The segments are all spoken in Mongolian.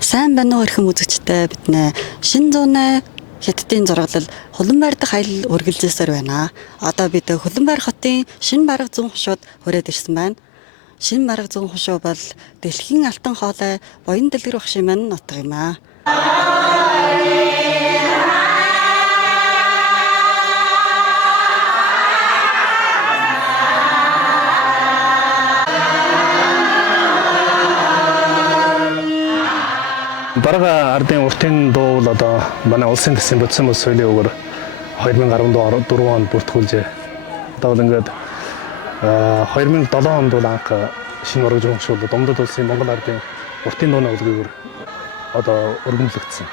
Сайн байна уу эрхэм үзэгчтэй бид нэ шинэ зууны хятадын зураглал Хуланбайр дахь аялал үргэлжилсээр байна. Одоо бид Хуланбайр хотын шинэ бараг зүүн хушууд хүрээд ирсэн байна. Шинэ бараг зүүн хушуу бол дэлхийн алтан хоолой Буян дэлгэр багшийн маань нутаг юм аа. Бараг ардын уртын дуу бол одоо манай улсын төсвийн бодсон мөс соёлын өгөр 2014 онд бүртгүүлжээ. Одоо бол ингээд 2007 онд бол анх шинэ бараг зүүн хушууд Домдод улсын Монгол ардын уртын дууны өглөөгөр одоо өргөнлөгдсөн.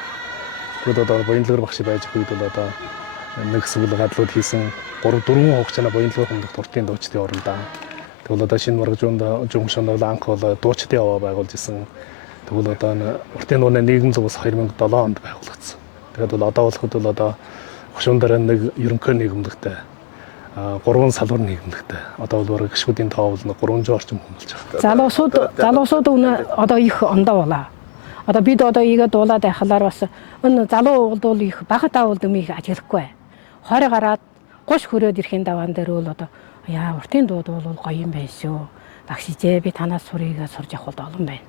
Тэгэд одоо Буян дэлгэр багш байж үед бол одоо нэг сүгэл гадлууд хийсэн 3-4 хугацааны Буян дэлгэр хумдагт уртын дуучдын орондоо. Тэгвэл одоо шинэ бараг зүүн хушуунд бол анх бол дуучдын аваа байгуулж исэн. Тэгвэл одоо уртын дууны нийгэм зов бас 2007 онд байгуулагдсан. Тэгээд бол одоо болоход бол одоо хушуун дээр нэг ерөнхий нийгэмлэгтэй 3 салбар нийгэмлэгтэй. Одоо бол бараг гişгүүдийн тоо бол 300 орчим хүн болж байгаа. Залуусууд одоо их ондоо болоо. Одоо бид одоо ийгээ дуулаад байхлаар бас энэ залуу бол их бага даавал дэмийг ажиглахгүй. 20 гараад 30 хүрээд ирэхин даваан дээр бол одоо яа уртын дууд бол гоё юм байна шүү. Багш ижээ би танаас сурыгаа сурж явах бол олон байна.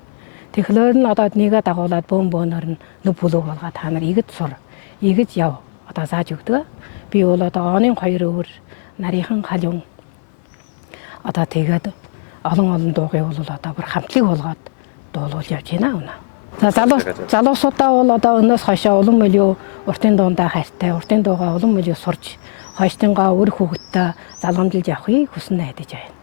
Тэгэхээр нь одоо нэгэ дагуулад бөөнөр нь нүб бүлэг болгоо та нар игэж сур. Игэж яв. Одоо зааж өгдөг. Би бол одоо оны 2 өвөр нарийнхан халуун одоо тэгээд олон дуугыг бол одоо бүр хамтлаг болгоод дуулуулж явж байна үнэ. За залуусуудаа бол одоо өнөөс хойшоо улам мөлөө уртын дуундаа хайртай, уртын дуугаа улам мөлөө сурж хойштонгаа өр хүүхэдтэй залгамжилж явахыг хүснэ найдаж байна.